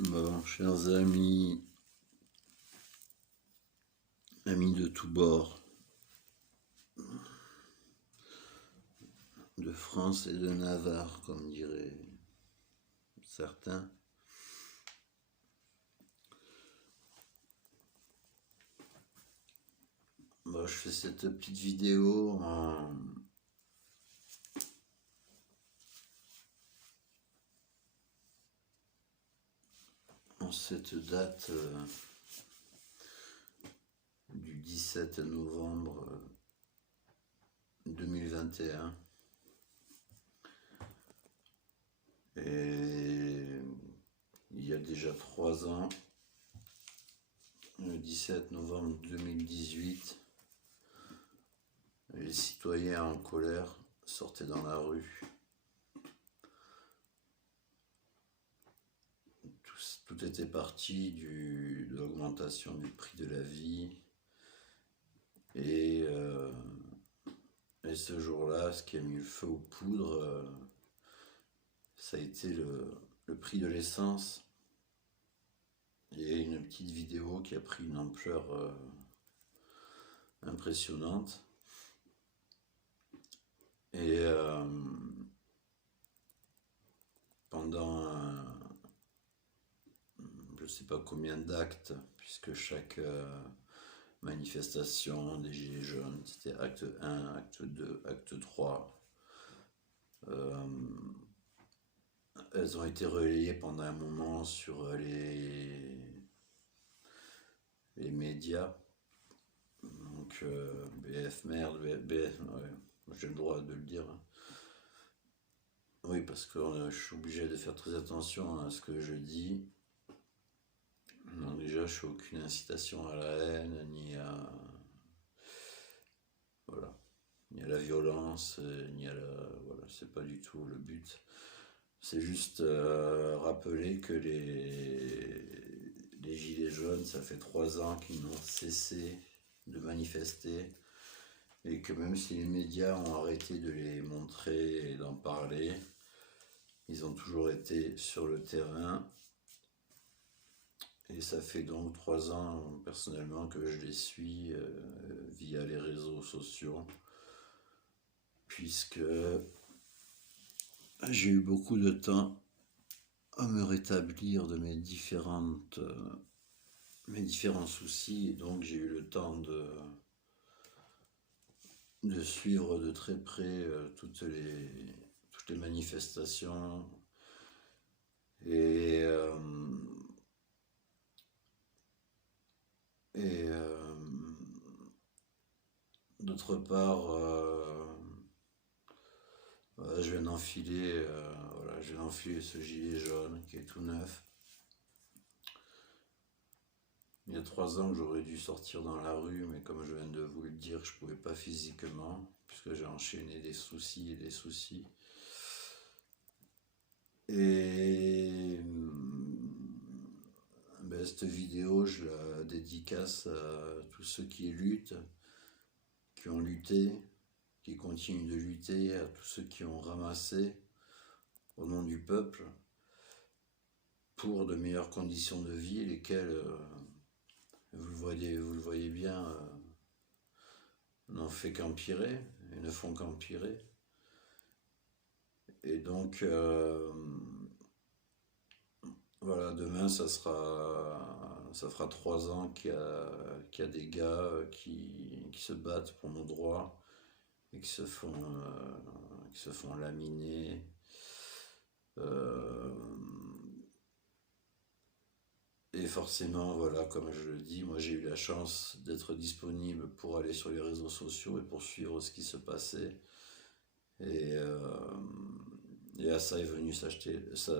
Bon, chers amis, amis de tous bords, de France et de Navarre, comme diraient certains. Bon, je fais cette petite vidéo en cette date du 17 novembre 2021. Et il y a déjà 3 ans, le 17 novembre 2018, les citoyens en colère sortaient dans la rue. Tout était parti de l'augmentation du prix de la vie. Et ce jour-là, ce qui a mis le feu aux poudres, ça a été le prix de l'essence. Il y a une petite vidéo qui a pris une ampleur impressionnante. Et pendant je ne sais pas combien d'actes, puisque chaque manifestation des Gilets jaunes, c'était acte 1, acte 2, acte 3. Elles ont été relayées pendant un moment sur les médias. Donc BF merde, BF, ouais, j'ai le droit de le dire. Oui, parce que je suis obligé de faire très attention à ce que je dis. Donc déjà, je fais aucune incitation à la haine, ni à voilà, ni à la violence, ni à la voilà, c'est pas du tout le but. C'est juste rappeler que les Gilets jaunes, ça fait 3 ans qu'ils n'ont cessé de manifester et que même si les médias ont arrêté de les montrer et d'en parler, ils ont toujours été sur le terrain. Et ça fait donc 3 ans personnellement que je les suis via les réseaux sociaux, puisque j'ai eu beaucoup de temps à me rétablir de mes différents soucis, et donc j'ai eu le temps de suivre de très près toutes les manifestations. Et d'autre part, je viens d'enfiler ce gilet jaune qui est tout neuf. Il y a 3 ans que j'aurais dû sortir dans la rue, mais comme je viens de vous le dire, je ne pouvais pas physiquement, puisque j'ai enchaîné des soucis et des soucis. Et cette vidéo, je la dédicace à tous ceux qui luttent, qui ont lutté, qui continuent de lutter, à tous ceux qui ont ramassé au nom du peuple pour de meilleures conditions de vie, lesquelles, vous le voyez bien, n'ont fait qu'empirer et ne font qu'empirer. Et donc, voilà, demain, ça fera 3 ans qu'il y a des gars qui se battent pour nos droits et qui se font laminer. Et forcément, voilà, comme je le dis, moi j'ai eu la chance d'être disponible pour aller sur les réseaux sociaux et pour suivre ce qui se passait. Et à ça est venu s'ajouter, c'est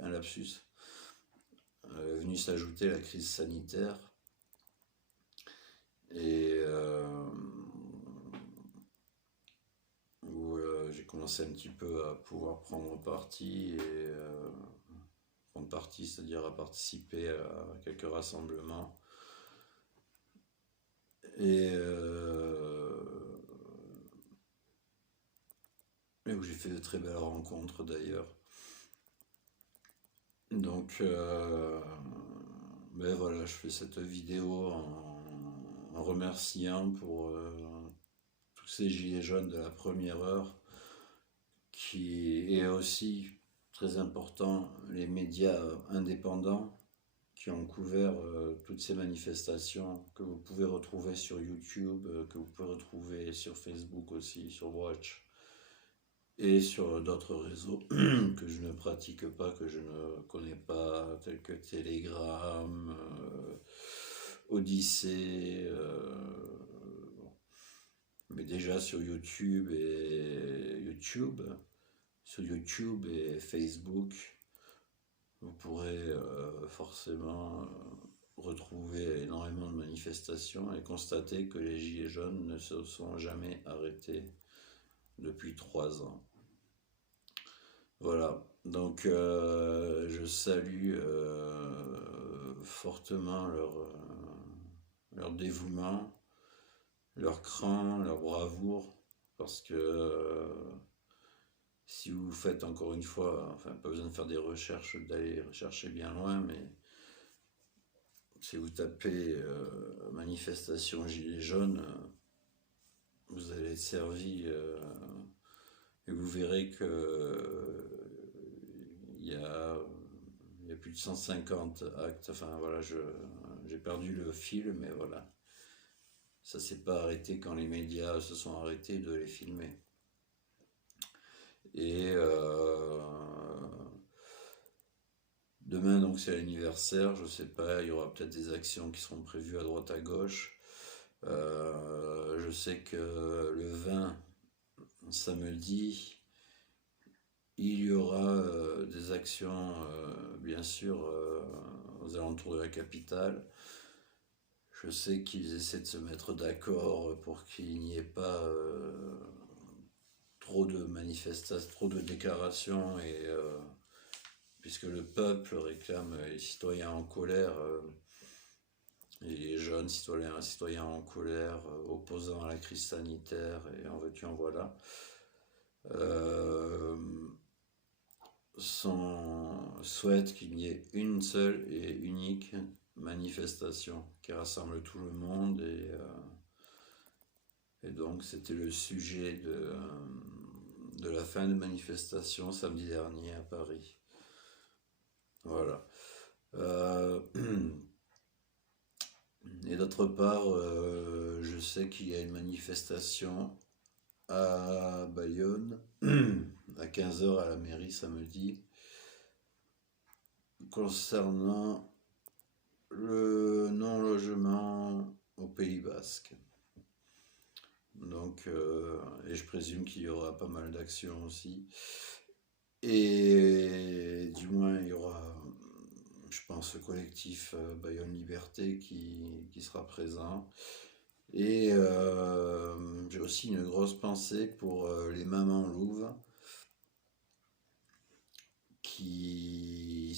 un lapsus, est venu s'ajouter la crise sanitaire. Et où j'ai commencé un petit peu à pouvoir prendre parti, c'est-à-dire à participer à quelques rassemblements. Et où j'ai fait de très belles rencontres d'ailleurs. Donc, ben voilà, je fais cette vidéo en remerciant pour tous ces gilets jaunes de la première heure, qui est aussi très important, les médias indépendants qui ont couvert toutes ces manifestations que vous pouvez retrouver sur YouTube, que vous pouvez retrouver sur Facebook aussi, sur Watch et sur d'autres réseaux que je ne pratique pas, que je ne connais pas, tels que Telegram, Odyssée, mais déjà sur YouTube et Facebook, vous pourrez forcément retrouver énormément de manifestations et constater que les Gilets jaunes ne se sont jamais arrêtés depuis 3 ans. Voilà, donc je salue fortement leur dévouement, leur cran, leur bravoure, parce que si vous faites encore une fois, enfin pas besoin de faire des recherches, d'aller rechercher bien loin, mais si vous tapez manifestation gilets jaunes, vous allez être servi et vous verrez que il y a, il y a plus de 150 actes. Enfin voilà, j'ai perdu le fil, mais voilà. Ça s'est pas arrêté quand les médias se sont arrêtés de les filmer. Et demain, donc, c'est l'anniversaire. Je sais pas, il y aura peut-être des actions qui seront prévues à droite à gauche. Je sais que le 20, samedi, il y aura des actions, bien sûr, aux alentours de la capitale. Je sais qu'ils essaient de se mettre d'accord pour qu'il n'y ait pas trop de manifestations, trop de déclarations, et puisque le peuple réclame les citoyens en colère, les jeunes citoyens en colère, opposant à la crise sanitaire, et en veux-tu en voilà, euh, souhaite qu'il y ait une seule et unique manifestation qui rassemble tout le monde, et donc c'était le sujet de la fin de manifestation samedi dernier à Paris. Voilà. Et d'autre part, je sais qu'il y a une manifestation à Bayonne à 15h à la mairie samedi concernant le non-logement au Pays Basque. Donc, et je présume qu'il y aura pas mal d'actions aussi. Et du moins, il y aura, je pense, le collectif Bayonne Liberté qui sera présent. Et j'ai aussi une grosse pensée pour les mamans louves qui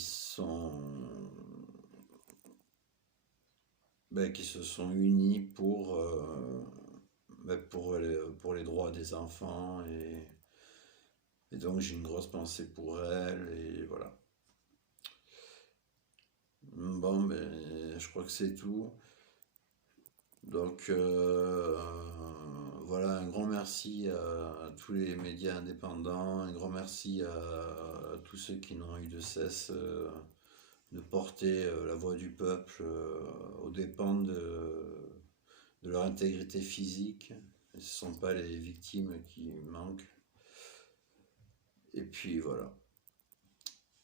qui se sont unies pour les droits des enfants, et donc j'ai une grosse pensée pour elles, et voilà. Bon, ben, je crois que c'est tout. Donc voilà, un grand merci à tous les médias indépendants, un grand merci à tous ceux qui n'ont eu de cesse de porter la voix du peuple aux dépens de leur intégrité physique. Ce ne sont pas les victimes qui manquent. Et puis voilà.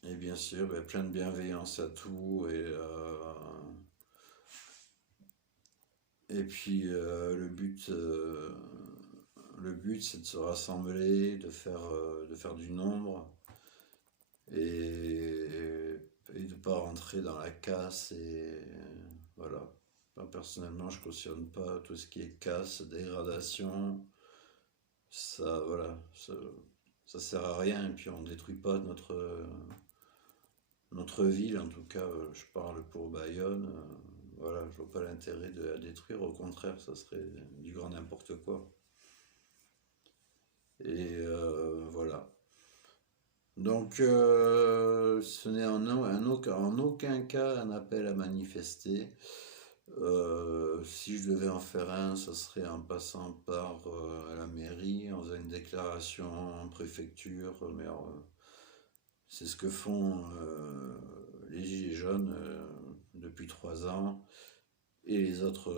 Et bien sûr, ben, plein de bienveillance à tout. Et puis le but c'est de se rassembler, de faire du nombre, et de ne pas rentrer dans la casse. Et voilà. Moi, personnellement, je cautionne pas tout ce qui est casse, dégradation. Ça, voilà, ça sert à rien, et puis on détruit pas notre ville. En tout cas, je parle pour Bayonne. Voilà, je vois pas l'intérêt de la détruire, au contraire, ça serait du grand n'importe quoi. Et voilà. Donc, ce n'est en aucun cas un appel à manifester. Si je devais en faire un, ce serait en passant par la mairie, en faisant une déclaration en préfecture, mais c'est ce que font les Gilets jaunes depuis 3 ans, et les autres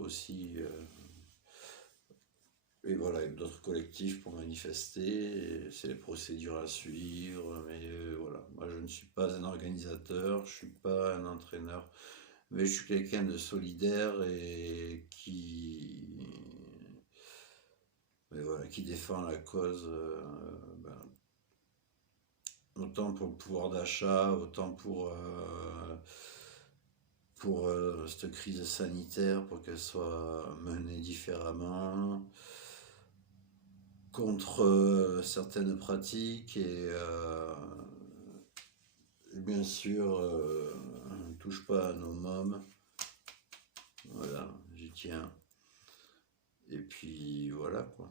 aussi, et voilà, et d'autres collectifs pour manifester. C'est les procédures à suivre, mais voilà. Moi, je ne suis pas un organisateur, je ne suis pas un entraîneur, mais je suis quelqu'un de solidaire et mais voilà, qui défend la cause, ben, autant pour le pouvoir d'achat, autant pour cette crise sanitaire, pour qu'elle soit menée différemment, contre certaines pratiques et bien sûr, ne touche pas à nos mômes. Voilà, j'y tiens. Et puis voilà quoi.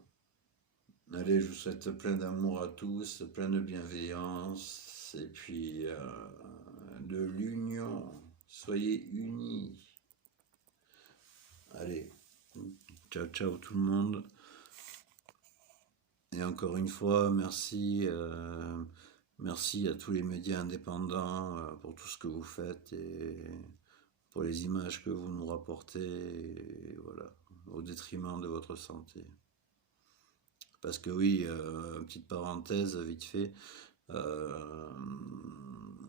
Allez, je vous souhaite plein d'amour à tous, plein de bienveillance et puis de l'union. Soyez unis. Allez, ciao ciao tout le monde. Et encore une fois, merci, merci à tous les médias indépendants pour tout ce que vous faites et pour les images que vous nous rapportez, et voilà, au détriment de votre santé. Parce que oui, petite parenthèse vite fait, euh,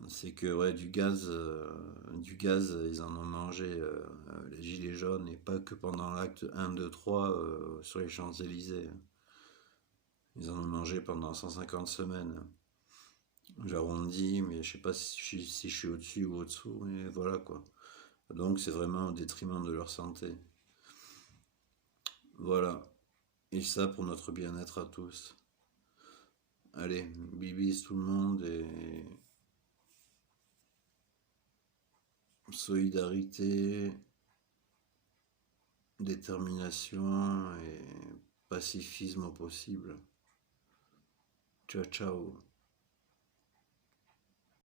c'est que ouais, du gaz, ils en ont mangé les gilets jaunes et pas que pendant l'acte 1, 2, 3 sur les Champs-Élysées. Ils en ont mangé pendant 150 semaines. J'arrondis, mais je sais pas si je suis au-dessus ou au-dessous, mais voilà quoi. Donc c'est vraiment au détriment de leur santé. Voilà. Et ça pour notre bien-être à tous. Allez, bibis tout le monde et solidarité, détermination et pacifisme au possible. Ciao ciao.